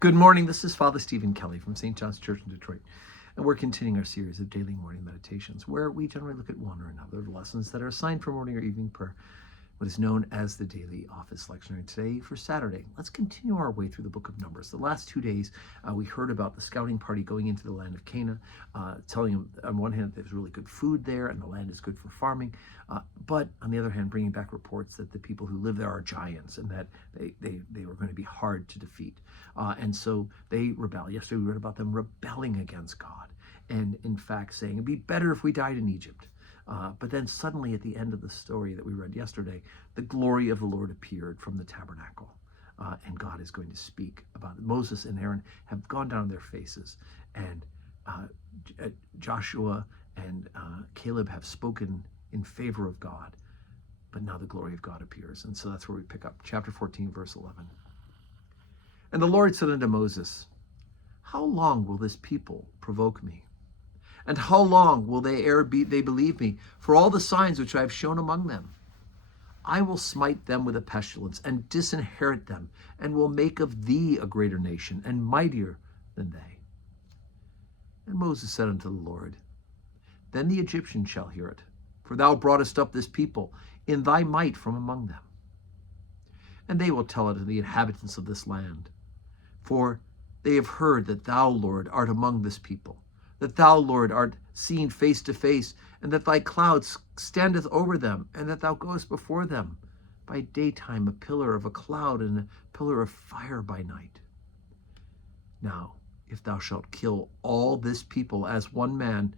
Good morning. This is Father Stephen Kelly from St. John's Church in Detroit, and we're continuing our series of daily morning meditations where we generally look at one or another of the lessons that are assigned for morning or evening prayer, what is known as the daily office lectionary. Today, for Saturday, let's continue our way through the book of Numbers. The last 2 days, we heard about the scouting party going into the land of Canaan, telling them on one hand there's really good food there and the land is good for farming, but on the other hand, bringing back reports that the people who live there are giants and that they were going to be hard to defeat. And so they rebel. Yesterday we read about them rebelling against God and in fact saying it'd be better if we died in Egypt. But then suddenly at the end of the story that we read yesterday, the glory of the Lord appeared from the tabernacle. And God is going to speak about it. Moses and Aaron have gone down on their faces, and Joshua and Caleb have spoken in favor of God. But now the glory of God appears. And so that's where we pick up. Chapter 14, verse 11. And the Lord said unto Moses, how long will this people provoke me? And how long will they believe me for all the signs which I have shown among them? I will smite them with a pestilence and disinherit them, and will make of thee a greater nation and mightier than they. And Moses said unto the Lord, then the Egyptians shall hear it, for thou broughtest up this people in thy might from among them. And they will tell it to the inhabitants of this land, for they have heard that thou, Lord, art among this people, that thou, Lord, art seen face to face, and that thy cloud standeth over them, and that thou goest before them by daytime, a pillar of a cloud and a pillar of fire by night. Now, if thou shalt kill all this people as one man,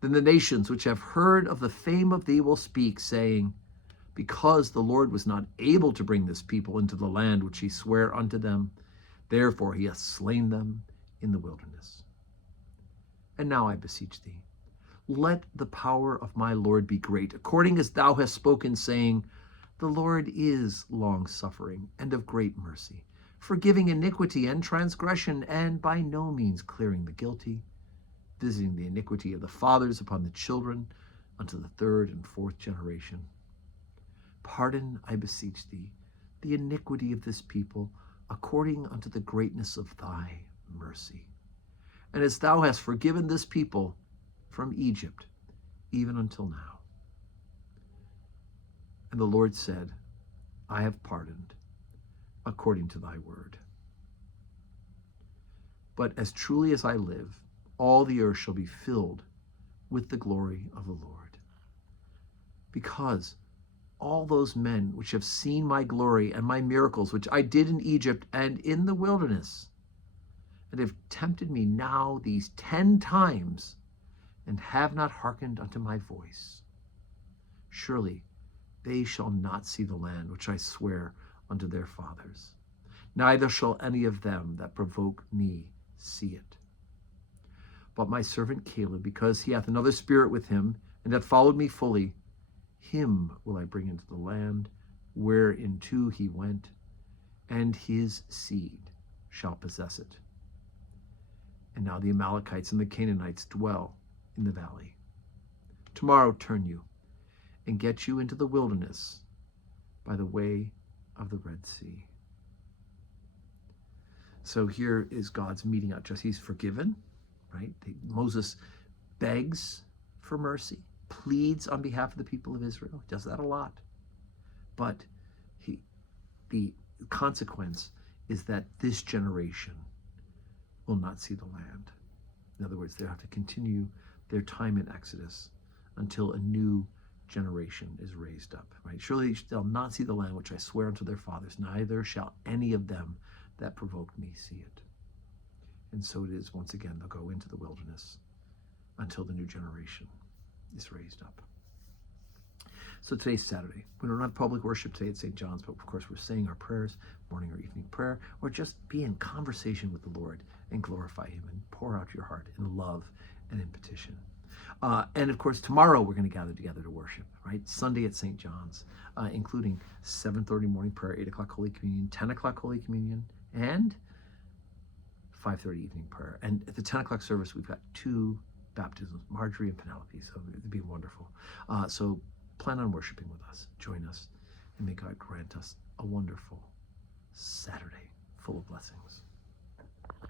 then the nations which have heard of the fame of thee will speak, saying, because the Lord was not able to bring this people into the land which he sware unto them, therefore he hath slain them in the wilderness. And now I beseech thee, let the power of my Lord be great, according as thou hast spoken, saying, the Lord is long-suffering and of great mercy, forgiving iniquity and transgression, and by no means clearing the guilty, visiting the iniquity of the fathers upon the children unto the third and fourth generation. Pardon, I beseech thee, the iniquity of this people, according unto the greatness of thy mercy. And as thou hast forgiven this people from Egypt, even until now. And the Lord said, I have pardoned according to thy word. But as truly as I live, all the earth shall be filled with the glory of the Lord. Because all those men which have seen my glory and my miracles, which I did in Egypt and in the wilderness, and have tempted me now these 10 times, and have not hearkened unto my voice, surely they shall not see the land which I swear unto their fathers, neither shall any of them that provoke me see it. But my servant Caleb, because he hath another spirit with him, and hath followed me fully, him will I bring into the land whereinto he went, and his seed shall possess it. And now the Amalekites and the Canaanites dwell in the valley. Tomorrow turn you, and get you into the wilderness by the way of the Red Sea. So here is God's meeting out justice. He's forgiven, right? Moses begs for mercy, pleads on behalf of the people of Israel. He does that a lot. But the consequence is that this generation will not see the land. In other words, they have to continue their time in Exodus until a new generation is raised up. Right? Surely they'll not see the land which I swear unto their fathers, neither shall any of them that provoke me see it. And so it is, once again, they'll go into the wilderness until the new generation is raised up. So today's Saturday. We don't have public worship today at St. John's, but of course we're saying our prayers, morning or evening prayer, or just be in conversation with the Lord and glorify him and pour out your heart in love and in petition. And of course, tomorrow we're going to gather together to worship, right? Sunday at St. John's, including 7:30 morning prayer, 8 o'clock Holy Communion, 10 o'clock Holy Communion, and 5:30 evening prayer. And at the 10 o'clock service, we've got 2 baptisms, Marjorie and Penelope, so it'd be wonderful. So plan on worshiping with us. Join us, and may God grant us a wonderful Saturday full of blessings.